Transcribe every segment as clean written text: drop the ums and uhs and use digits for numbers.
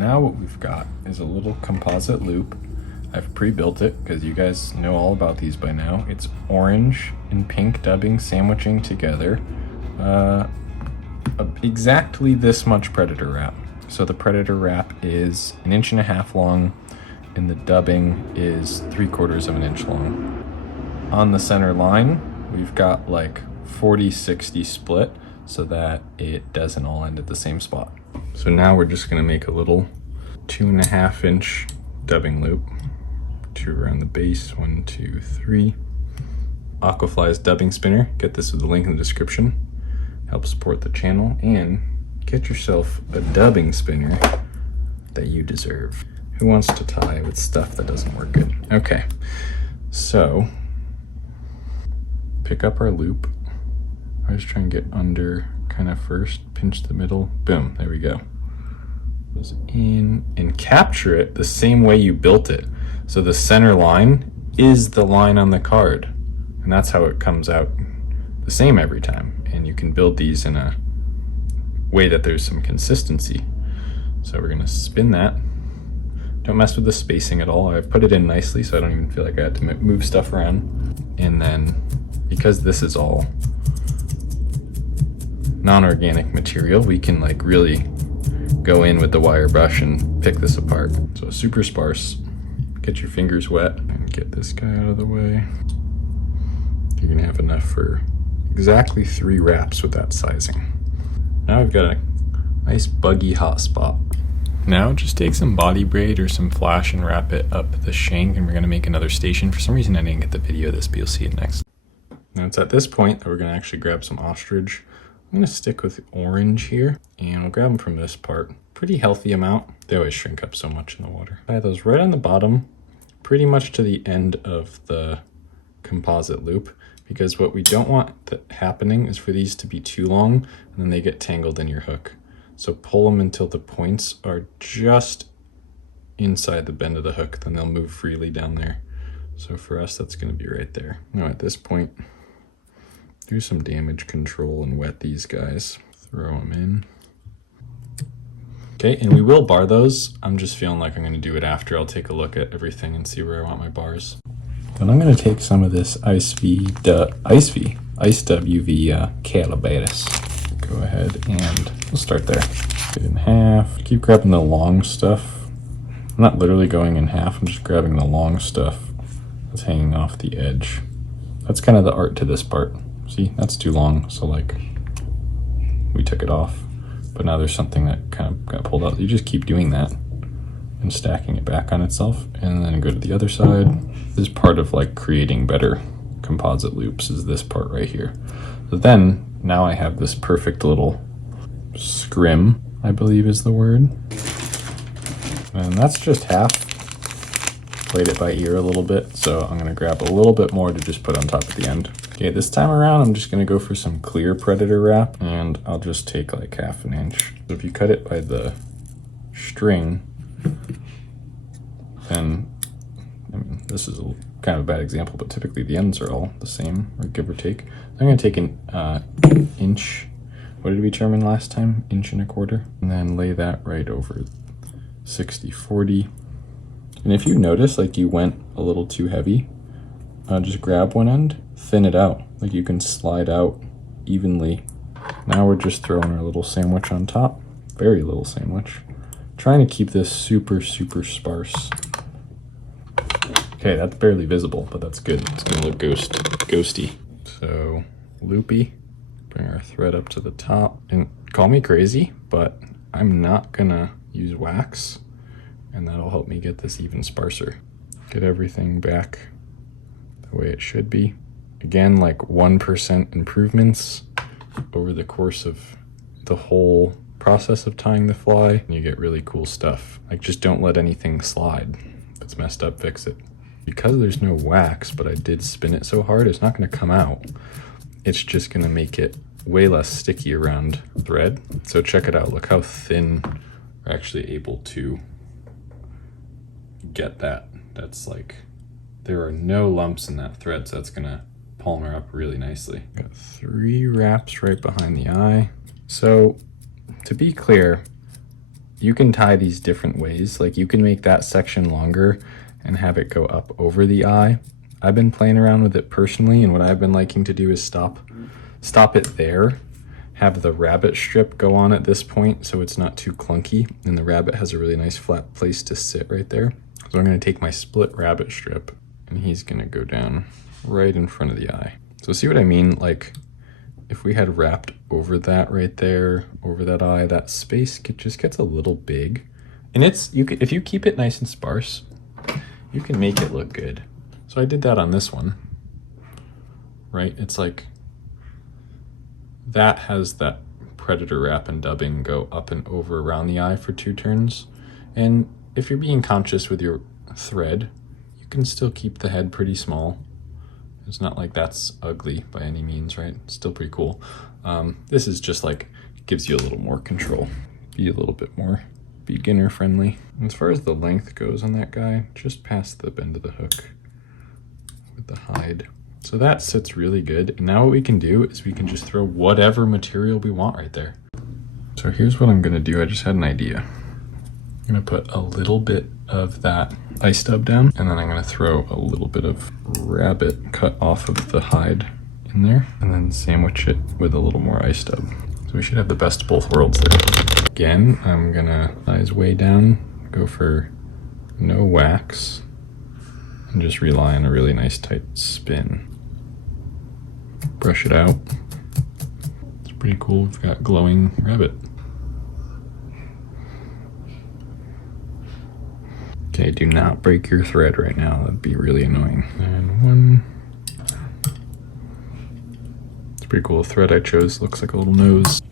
now what we've got is a little composite loop. I've pre-built it because you guys know all about these by now. It's orange and pink dubbing sandwiching together. Exactly this much Predator wrap. So the Predator wrap is 1.5 inches long and the dubbing is 3/4 of an inch long. On the center line, we've got like 40-60 split so that it doesn't all end at the same spot. So now we're just gonna make a little 2.5 inch dubbing loop. 2 around the base, 1, 2, 3. Aquafly's dubbing spinner, get this with the link in the description. Help support the channel and get yourself a dubbing spinner that you deserve. Who wants to tie with stuff that doesn't work good? Okay, so pick up our loop. I just try and get under kind of first, pinch the middle, boom, there we go. Goes in and capture it the same way you built it. So the center line is the line on the card, and that's how it comes out the same every time. And you can build these in a way that there's some consistency. So we're gonna spin that. Don't mess with the spacing at all. I've put it in nicely so I don't even feel like I had to move stuff around. And then because this is all non-organic material, we can like really go in with the wire brush and pick this apart. So super sparse. Get your fingers wet and get this guy out of the way. You're gonna have enough for exactly 3 wraps with that sizing. Now we've got a nice buggy hot spot. Now just take some body braid or some flash and wrap it up the shank, and we're gonna make another station. For some reason I didn't get the video of this, but you'll see it next. Now it's at this point that we're gonna actually grab some ostrich. I'm gonna stick with orange here, and we'll grab them from this part. Pretty healthy amount. They always shrink up so much in the water. Tie those right on the bottom, pretty much to the end of the composite loop, because what we don't want happening is for these to be too long and then they get tangled in your hook. So pull them until the points are just inside the bend of the hook, then they'll move freely down there. So for us, that's gonna be right there. Now at this point, do some damage control and wet these guys. Throw them in. Okay, and we will bar those. I'm just feeling like I'm gonna do it after. I'll take a look at everything and see where I want my bars. Then I'm gonna take some of this Ice WV Calabaris. Go ahead and we'll start there. Get it in half. Keep grabbing the long stuff. I'm not literally going in half, I'm just grabbing the long stuff that's hanging off the edge. That's kind of the art to this part. See, that's too long, so like we took it off, but now there's something that kind of got pulled out. You just keep doing that and stacking it back on itself, and then go to the other side. This is part of like creating better composite loops, is this part right here. So then now I have this perfect little scrim, I believe is the word. And that's just half. Played it by ear a little bit, so I'm gonna grab a little bit more to just put on top at the end. Okay, this time around, I'm just gonna go for some clear Predator wrap, and I'll just take like 1/2 inch. So if you cut it by the string, then, I mean, this is kind of a bad example, but typically the ends are all the same, or give or take. I'm gonna take an inch, what did we determine last time? 1.25 inches, and then lay that right over 60/40. And if you notice like you went a little too heavy, just grab one end, thin it out. Like you can slide out evenly. Now we're just throwing our little sandwich on top. Very little sandwich. Trying to keep this super, super sparse. Okay, that's barely visible, but that's good. It's gonna look ghosty. So loopy, bring our thread up to the top. And call me crazy, but I'm not gonna use wax, and that'll help me get this even sparser. Get everything back the way it should be. Again, like 1% improvements over the course of the whole process of tying the fly, and you get really cool stuff. Like just don't let anything slide. If it's messed up, fix it. Because there's no wax, but I did spin it so hard, it's not gonna come out. It's just gonna make it way less sticky around thread. So check it out, look how thin we're actually able to get that. That's like, there are no lumps in that thread, so that's gonna polymer up really nicely. Got 3 wraps right behind the eye. So to be clear, you can tie these different ways. Like you can make that section longer and have it go up over the eye. I've been playing around with it personally, and what I've been liking to do is stop it there, have the rabbit strip go on at this point so it's not too clunky, and the rabbit has a really nice flat place to sit right there. So I'm going to take my split rabbit strip, and he's going to go down right in front of the eye. So see what I mean? Like if we had wrapped over that right there, over that eye, that space just gets a little big. And if you keep it nice and sparse, you can make it look good. So I did that on this one, right? It's like that has that predator wrap and dubbing go up and over around the eye for 2 turns. And if you're being conscious with your thread, you can still keep the head pretty small. It's not like that's ugly by any means, right? It's still pretty cool. This is just like, gives you a little more control. Be a little bit more beginner friendly. As far as the length goes on that guy, just past the bend of the hook with the hide. So that sits really good. And now what we can do is we can just throw whatever material we want right there. So here's what I'm gonna do. I just had an idea. I'm gonna put a little bit of that ice dub down, and then I'm gonna throw a little bit of rabbit cut off of the hide in there, and then sandwich it with a little more ice dub. So we should have the best of both worlds there. Again, I'm gonna size way down, go for no wax, and just rely on a really nice tight spin. Brush it out. It's pretty cool. We've got glowing rabbit. Okay, do not break your thread right now. That'd be really annoying. And one. It's pretty cool. The thread I chose looks like a little nose.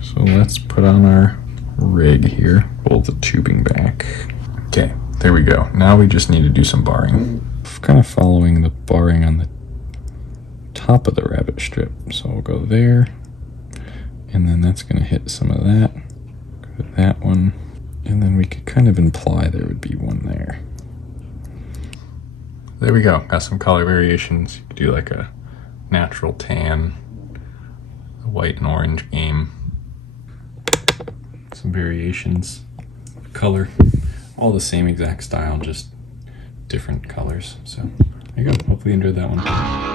So let's put on our rig here. Pull the tubing back. Okay, there we go. Now we just need to do some barring. Kind of following the barring on the top of the rabbit strip. So we'll go there, and then that's going to hit some of that. Go to that one, and then we could kind of imply there would be one there. There we go. Got some color variations. You could do like a natural tan, a white and orange game. Some variations. Color. All the same exact style, just different colors. So there you go. Hopefully you enjoyed that one.